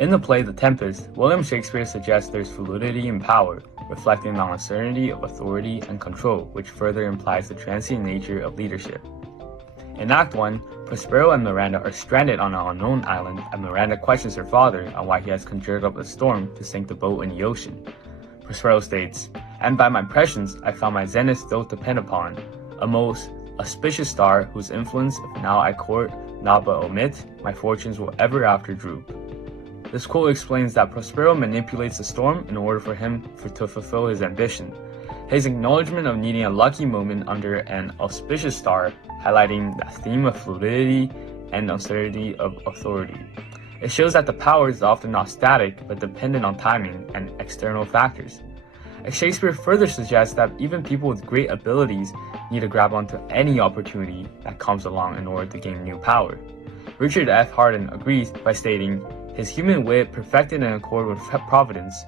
In the play The Tempest, William Shakespeare suggests there's fluidity in power, reflecting the uncertainty of authority and control, which further implies the transient nature of leadership. In Act 1, Prospero and Miranda are stranded on an unknown island, and Miranda questions her father on why he has conjured up a storm to sink the boat in the ocean. Prospero states, "And by my prescience I found my zenith still depend upon, a most auspicious star whose influence if now I court, now but omit, my fortunes will ever after droop." This quote explains that Prospero manipulates the storm in order for him to fulfill his ambition. His acknowledgement of needing a lucky moment under an auspicious star, highlighting the theme of fluidity and uncertainty of authority. It shows that the power is often not static, but dependent on timing and external factors. Shakespeare further suggests that even people with great abilities need to grab onto any opportunity that comes along in order to gain new power. Richard F. Harden agrees by stating, "His human wit, perfected in accord with providence,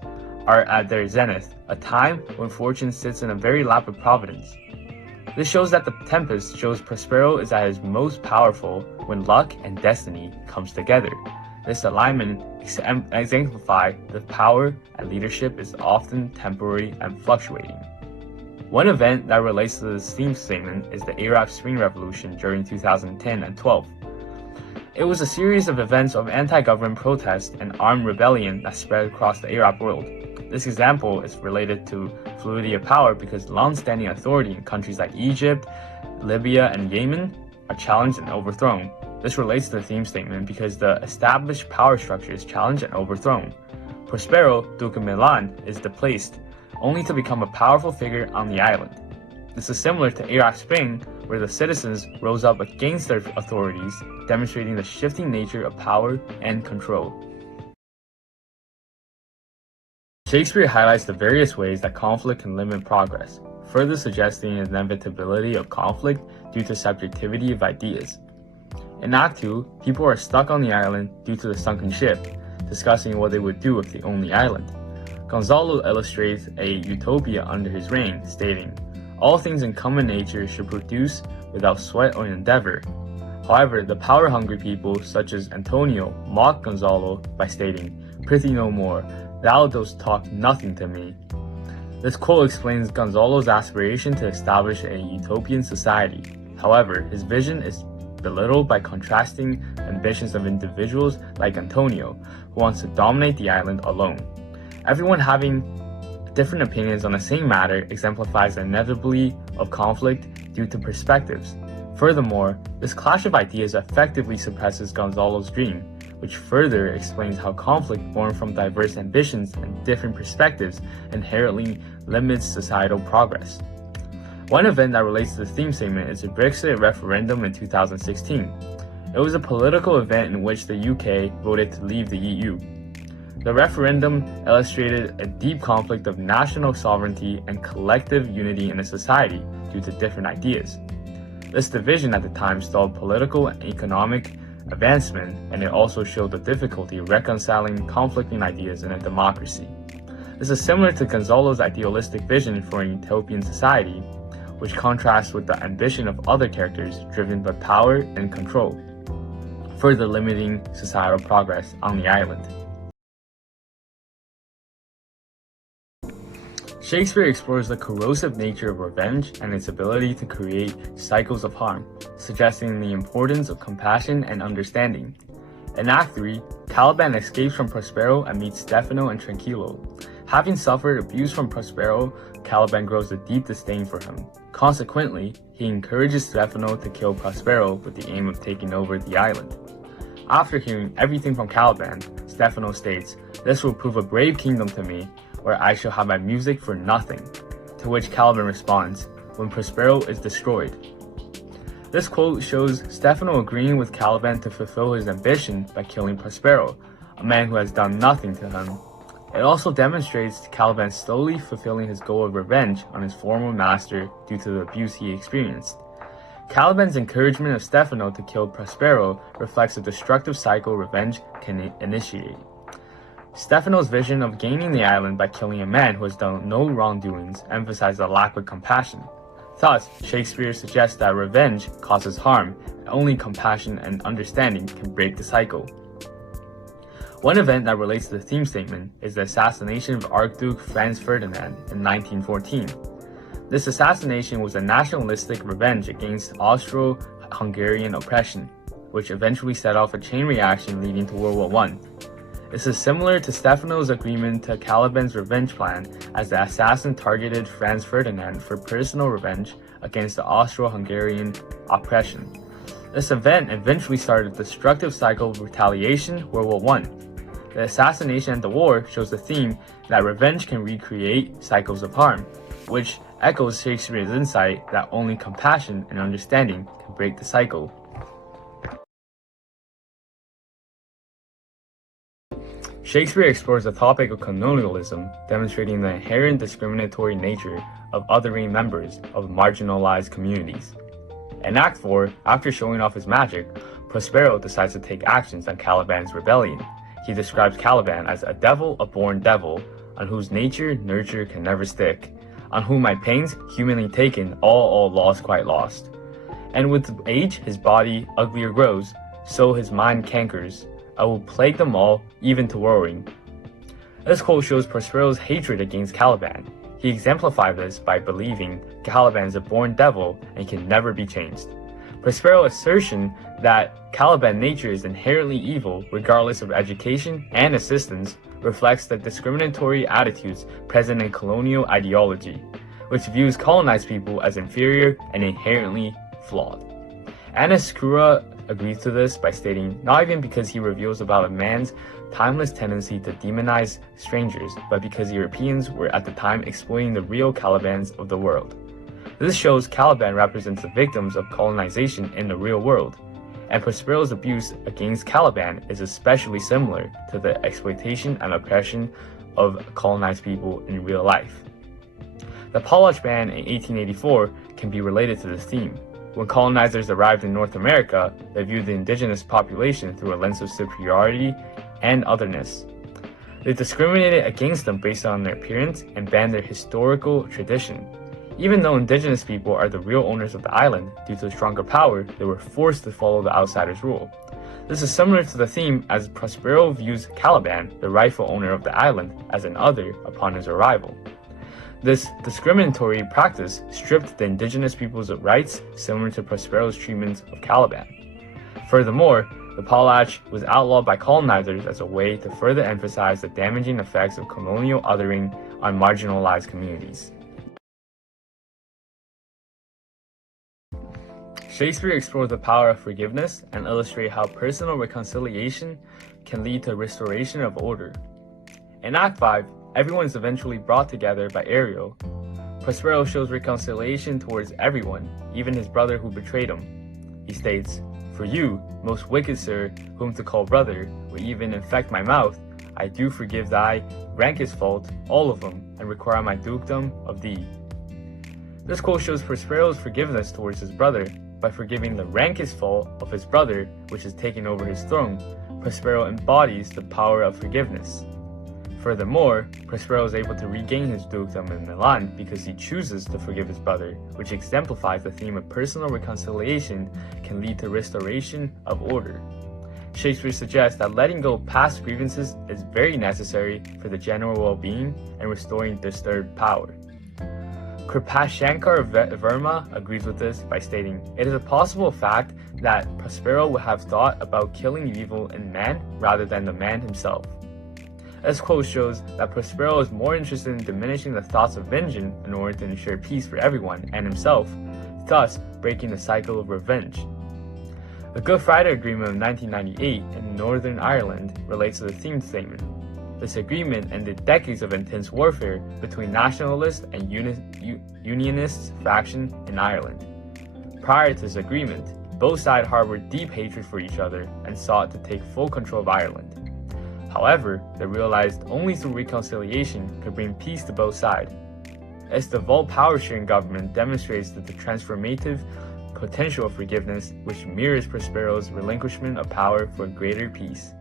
are at their zenith, a time when fortune sits in a very lap of providence." This shows that The Tempest shows Prospero is at his most powerful when luck and destiny comes together. This alignment exemplifies the power and leadership is often temporary and fluctuating. One event that relates to this theme statement is the Arab Spring Revolution during 2010 and 12. It was a series of events of anti-government protest and armed rebellion that spread across the Arab world. This example is related to fluidity of power because long-standing authority in countries like Egypt, Libya, and Yemen are challenged and overthrown. This relates to the theme statement because the established power structure is challenged and overthrown. Prospero, Duke of Milan, is displaced, only to become a powerful figure on the island. This is similar to Arab Spring, where the citizens rose up against their authorities, demonstrating the shifting nature of power and control. Shakespeare highlights the various ways that conflict can limit progress, further suggesting the inevitability of conflict due to subjectivity of ideas. In Act 2, people are stuck on the island due to the sunken ship, discussing what they would do if they owned the island. Gonzalo illustrates a utopia under his reign, stating, "All things in common nature should produce without sweat or endeavor." However, the power-hungry people, such as Antonio, mock Gonzalo by stating, "Prithee no more, thou dost talk nothing to me." This quote explains Gonzalo's aspiration to establish a utopian society. However, his vision is belittled by contrasting ambitions of individuals like Antonio, who wants to dominate the island alone. Everyone having different opinions on the same matter exemplifies the inevitability of conflict due to perspectives. Furthermore, this clash of ideas effectively suppresses Gonzalo's dream, which further explains how conflict born from diverse ambitions and different perspectives inherently limits societal progress. One event that relates to the theme statement is the Brexit referendum in 2016. It was a political event in which the UK voted to leave the EU. The referendum illustrated a deep conflict of national sovereignty and collective unity in a society due to different ideas. This division at the time stalled political and economic advancement, and it also showed the difficulty of reconciling conflicting ideas in a democracy. This is similar to Gonzalo's idealistic vision for a utopian society, which contrasts with the ambition of other characters driven by power and control, further limiting societal progress on the island. Shakespeare explores the corrosive nature of revenge and its ability to create cycles of harm, suggesting the importance of compassion and understanding. In Act 3, Caliban escapes from Prospero and meets Stefano and Tranquillo. Having suffered abuse from Prospero, Caliban grows a deep disdain for him. Consequently, he encourages Stefano to kill Prospero with the aim of taking over the island. After hearing everything from Caliban, Stefano states, "This will prove a brave kingdom to me, where I shall have my music for nothing." To which Caliban responds, "When Prospero is destroyed." This quote shows Stefano agreeing with Caliban to fulfill his ambition by killing Prospero, a man who has done nothing to him. It also demonstrates Caliban slowly fulfilling his goal of revenge on his former master due to the abuse he experienced. Caliban's encouragement of Stefano to kill Prospero reflects the destructive cycle revenge can initiate. Stefano's vision of gaining the island by killing a man who has done no wrongdoings emphasizes a lack of compassion. Thus, Shakespeare suggests that revenge causes harm, and only compassion and understanding can break the cycle. One event that relates to the theme statement is the assassination of Archduke Franz Ferdinand in 1914. This assassination was a nationalistic revenge against Austro-Hungarian oppression, which eventually set off a chain reaction leading to World War I. This is similar to Stefano's agreement to Caliban's revenge plan, as the assassin targeted Franz Ferdinand for personal revenge against the Austro-Hungarian oppression. This event eventually started a destructive cycle of retaliation, World War I. The assassination and the war shows the theme that revenge can recreate cycles of harm, which echoes Shakespeare's insight that only compassion and understanding can break the cycle. Shakespeare explores the topic of colonialism, demonstrating the inherent discriminatory nature of othering members of marginalized communities. In Act 4, after showing off his magic, Prospero decides to take actions on Caliban's rebellion. He describes Caliban as a born devil, on whose nurture can never stick, on whom my pains, humanly taken, all lost, quite lost. And with age his body uglier grows, so his mind cankers. I will plague them all, even to worrying. This quote shows Prospero's hatred against Caliban. He exemplified this by believing Caliban is a born devil and can never be changed. Prospero's assertion that Caliban nature is inherently evil, regardless of education and assistance, reflects the discriminatory attitudes present in colonial ideology, which views colonized people as inferior and inherently flawed. Anascura agrees to this by stating, not even because he reveals about a man's timeless tendency to demonize strangers, but because Europeans were at the time exploiting the real Calibans of the world. This shows Caliban represents the victims of colonization in the real world, and Prospero's abuse against Caliban is especially similar to the exploitation and oppression of colonized people in real life. The Potlatch Ban in 1884 can be related to this theme. When colonizers arrived in North America, they viewed the indigenous population through a lens of superiority and otherness. They discriminated against them based on their appearance and banned their historical tradition. Even though indigenous people are the real owners of the island, due to stronger power, they were forced to follow the outsiders' rule. This is similar to the theme as Prospero views Caliban, the rightful owner of the island, as an other upon his arrival. This discriminatory practice stripped the indigenous peoples of rights similar to Prospero's treatment of Caliban. Furthermore, the potlatch was outlawed by colonizers as a way to further emphasize the damaging effects of colonial othering on marginalized communities. Shakespeare explores the power of forgiveness and illustrates how personal reconciliation can lead to restoration of order. In Act 5, everyone is eventually brought together by Ariel. Prospero shows reconciliation towards everyone, even his brother who betrayed him. He states, "For you, most wicked sir, whom to call brother would even infect my mouth, I do forgive thy rankest fault, all of them, and require my dukedom of thee." This quote shows Prospero's forgiveness towards his brother. By forgiving the rankest fault of his brother, which is taking over his throne, Prospero embodies the power of forgiveness. Furthermore, Prospero is able to regain his dukedom in Milan because he chooses to forgive his brother, which exemplifies the theme of personal reconciliation can lead to restoration of order. Shakespeare suggests that letting go of past grievances is very necessary for the general well-being and restoring disturbed power. Kripashankar Verma agrees with this by stating, "It is a possible fact that Prospero would have thought about killing evil in man rather than the man himself." This quote shows that Prospero is more interested in diminishing the thoughts of vengeance in order to ensure peace for everyone and himself, thus breaking the cycle of revenge. The Good Friday Agreement of 1998 in Northern Ireland relates to the theme statement. This agreement ended decades of intense warfare between nationalist and unionist factions in Ireland. Prior to this agreement, both sides harbored deep hatred for each other and sought to take full control of Ireland. However, they realized only through reconciliation could bring peace to both sides. Its devolved power-sharing government demonstrates that the transformative potential of forgiveness, which mirrors Prospero's relinquishment of power for greater peace.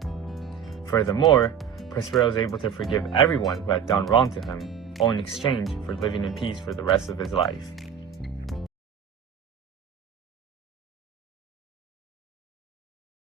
Furthermore, Prospero is able to forgive everyone who had done wrong to him, all in exchange for living in peace for the rest of his life.